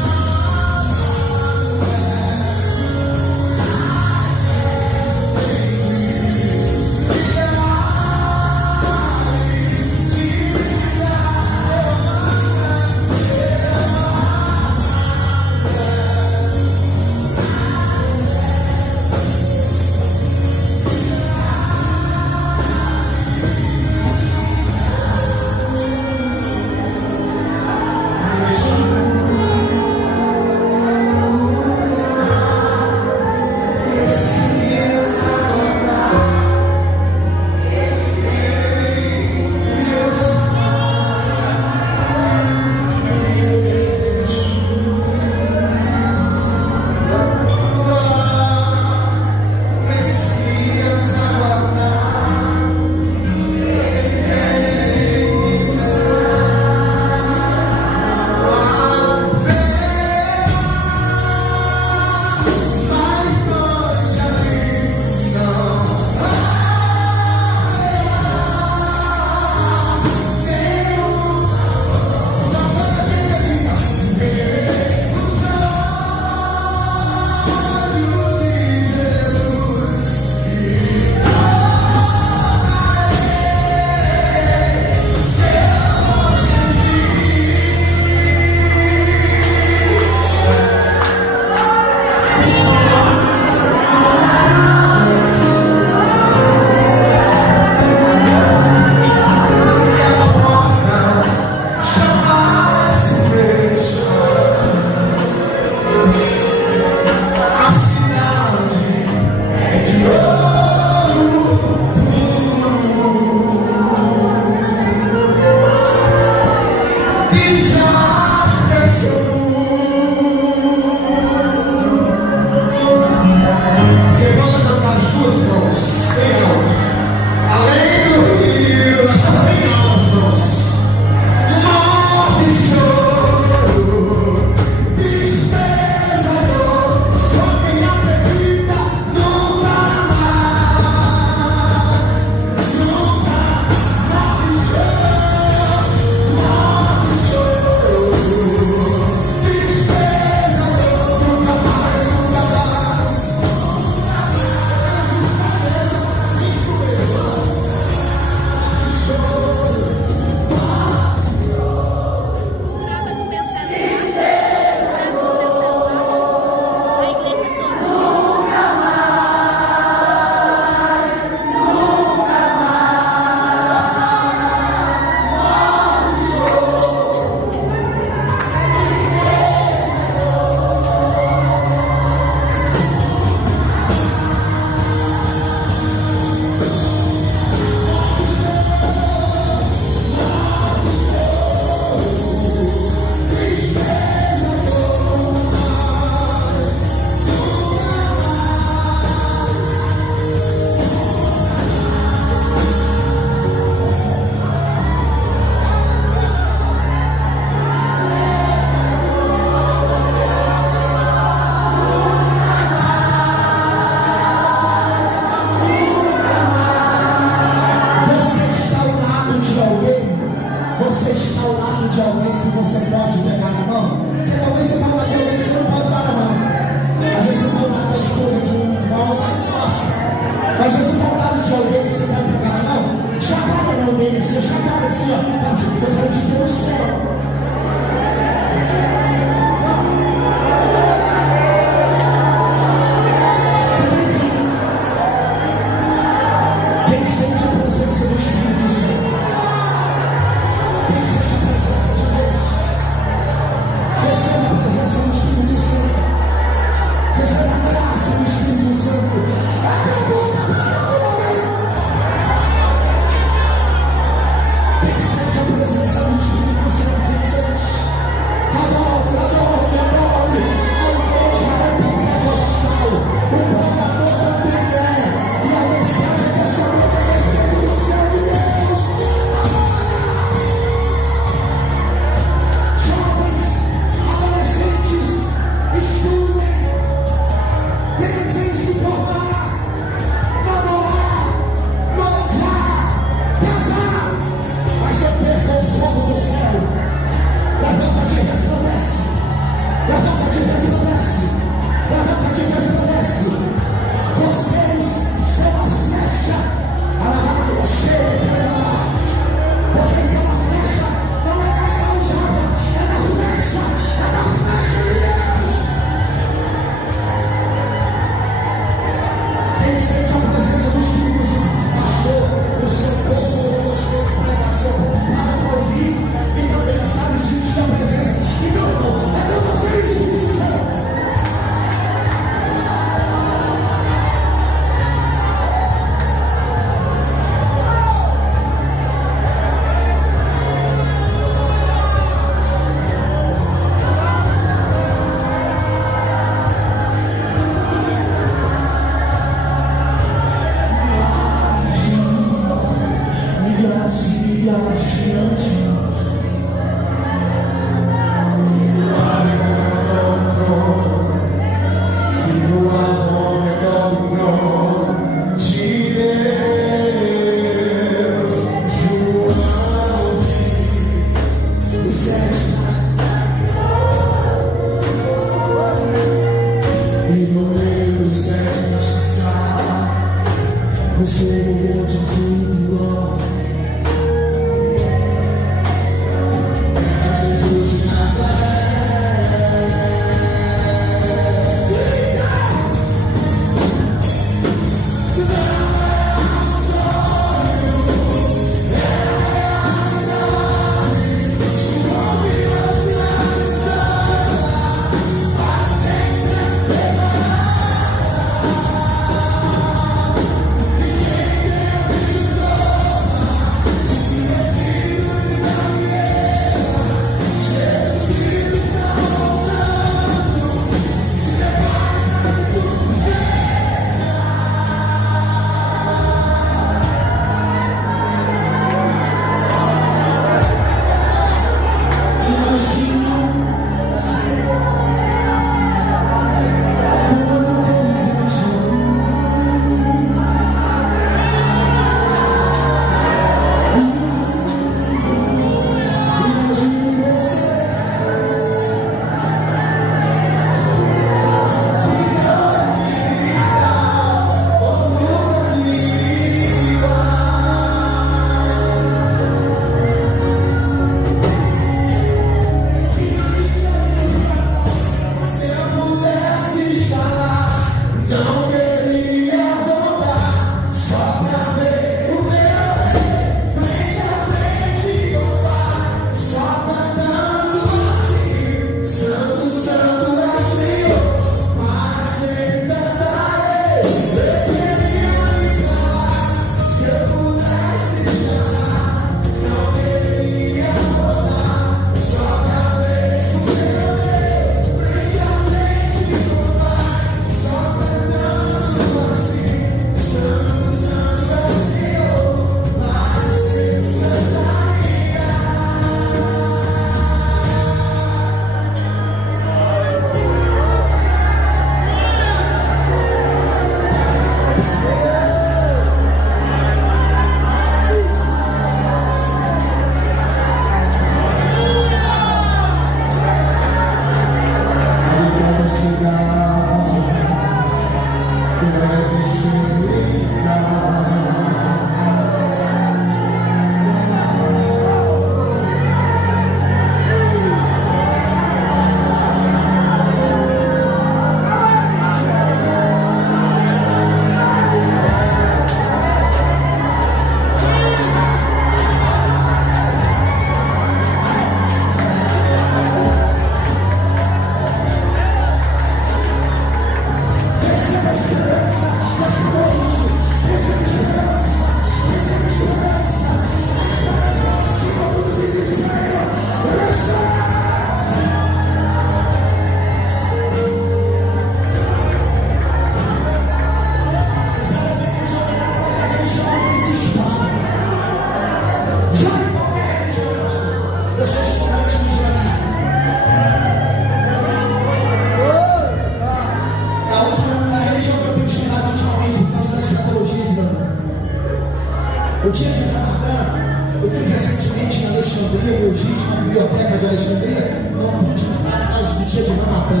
O dia de Ramadã, eu fui recentemente em Alexandria, no Egito, na biblioteca de Alexandria, não pude entrar por causa do dia de Ramadã.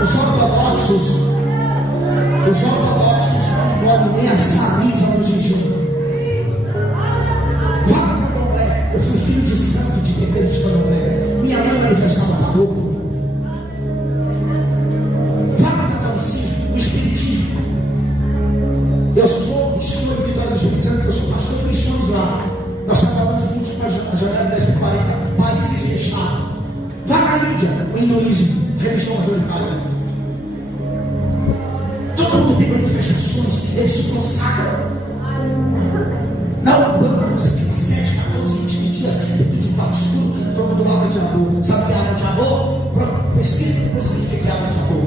Os ortodoxos não podem nem a saliva no jejum. Eu fui filho de santo de terreiro de candomblé. Minha mãe manifestava caboclo. Fala catolicismo, o espiritismo. Eu sou o Senhor Vitória do Espírito Santo, eu sou pastor de missões lá. Nós trabalhamos juntos com a janela 10 por 40, países fechados. Vá na Índia, o hinduísmo, religião majoritária. Todo mundo tem manifestações, eles se consagram. Na Umbanda você fica 7, 14, 20 dias dentro de um quarto escuro, tomando água de amor. Sabe que é água de amor? Pronto, pesquisa depois você vê que é água de amor.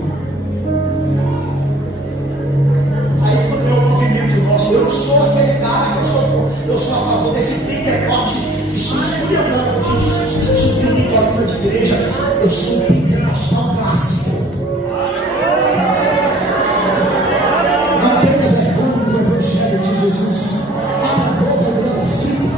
Aí quando é o movimento nosso, eu não sou aquele cara que eu sou a favor desse pentecoste que está escolhendo, que subiu em coluna de igreja. Eu sou um pentecostal clássico. Não tenha vergonha do Evangelho de Jesus. Abra a boca, glorifique.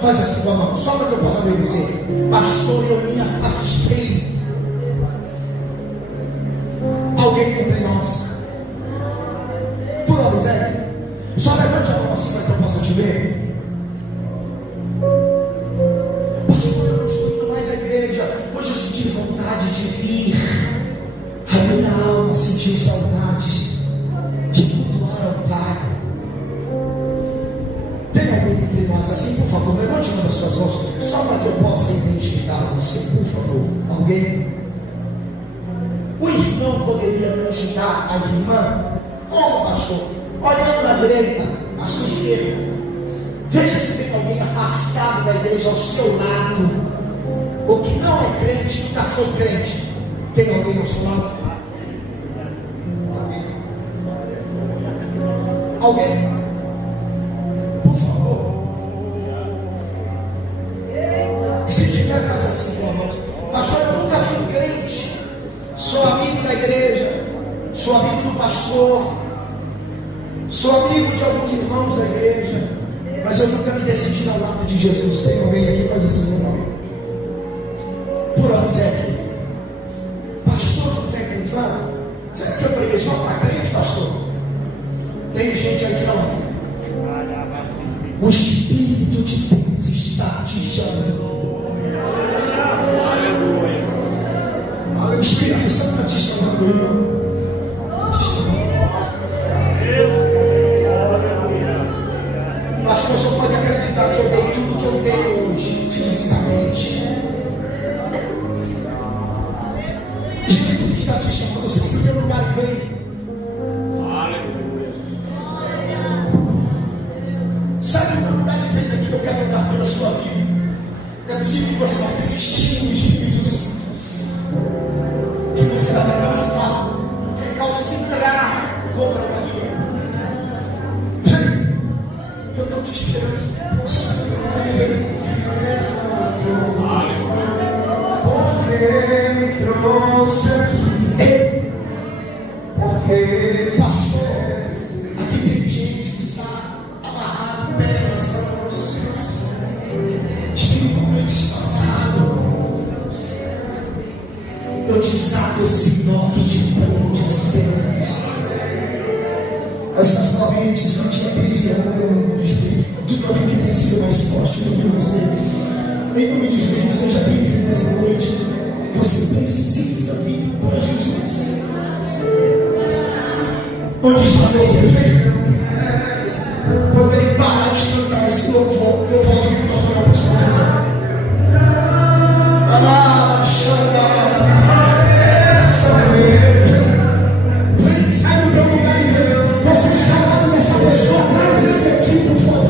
Faz assim com a mão, só para que eu possa ver você. Pastor, eu me afastei. Alguém entre nós, por obséquio, só levante a mão assim para que eu possa te ver. Pastor, eu não estou indo mais à igreja. Hoje eu senti vontade de vir. A minha alma sentiu saudades de cultuar ao Pai. Tem alguém entre nós assim, por favor? Levante uma das suas mãos, só para que eu possa identificar você, por favor. Alguém? O irmão poderia me ajudar, a irmã? Como, pastor? Olhando na direita, à sua esquerda. Veja se tem alguém afastado da igreja ao seu lado. O que não é crente, nunca foi crente. Tem alguém ao seu lado? Alguém? Por favor. Se tiver, faz assim com a mão. Pastor, eu nunca fui crente. Sou amigo da igreja, sou amigo do pastor, sou amigo de alguns irmãos da igreja, mas eu nunca me decidi ao lado de Jesus. Tem alguém aqui que faz assim com nome? Por obséquio. Pastor obséquio inflado. Será que eu preguei só para crente, pastor? Tem gente aí que não é. O Espírito de Deus está te chamando. O Espírito Santo está te chamando, irmão. Está te chamando. Pastor, só pode acreditar que eu dei tudo que eu tenho hoje, fisicamente. Jesus está te chamando, sempre tem lugar que vem. Sabe o lugar que vem daqui? Eu quero andar pela sua vida. Não é possível que você vai resistir no Espírito Santo. Que você vai recalcitrar contra o Evangelho. Eu estou te esperando. Porque me trouxe aqui. Porque, pastor, aqui tem gente que está amarrado em pés, espiritualmente disfarçado. Eu desato esse nó que te prende as pernas. Essas correntes que te aprisionam no mundo espiritual. Tudo aquilo que tem sido mais forte do que você. Em nome de Jesus, seja livre nessa noite. Você precisa vir para Jesus. Onde está você? Quando ele parar de cantar esse louvor, eu volto aqui para falar para as coisas. Vem, sai do teu lugar e vem. Você está lá com essa pessoa, traz ele aqui, por favor.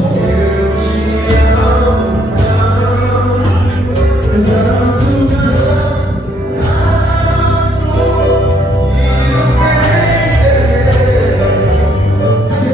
Cadê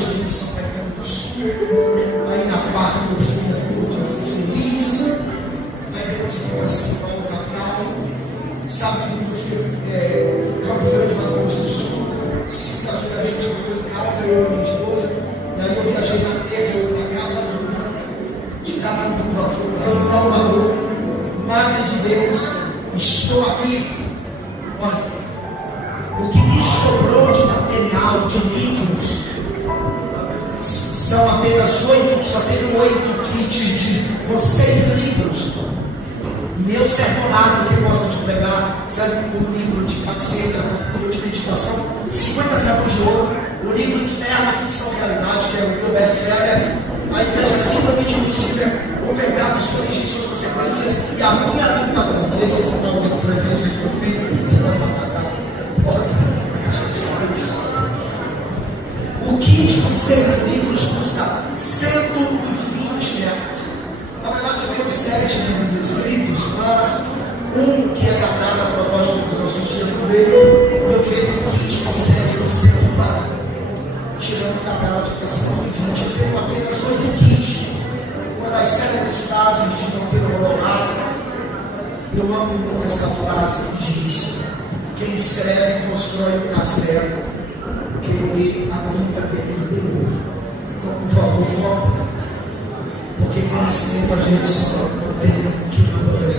noite eu fui em São Caetano do Sul. Aí na quarta eu fui a Porto Feliz. Aí depois eu fui para São Paulo, capital. Sábado eu fui Campo Grande, Mato Grosso do Sul. Segunda-feira a gente ficou em casa, eu e minha esposa. E aí eu viajei na terça, eu fui para Cataduva. De Cataduva fui para Salvador. Madre de Deus, estou aqui. Olha, o que me sobrou de material, de livros, são apenas 8 kits de 6 livros. Meu sermonado que eu gosto de pregar, sabe, um livro de cabeceira, um livro de meditação, 50 séculos de ouro, o livro Inferno, Ficção e Realidade, que é o meu best-seller, a igreja Síndrome de Lúcifer, o pecado, sua origem e suas consequências, e a minha dúvida com esse sinal de presente que eu tenho, você vai matar a porta, a caixa de sonhos. O kit com 6 livros custa R$120. Na verdade, eu tenho 7 livros escritos, mas um que é guardado a propósito dos nossos dias no meio, eu vendo um kit com 7 por 140. Tirando da tabela fica 120. Eu tenho apenas 8 kits. Uma das célebres frases de Monteiro Lobato, eu amo muito essa frase que diz: quem escreve constrói um castelo, quem lê habita dentro dele. Então, por favor, compre, porque conhecimento a gente só tem que não acontece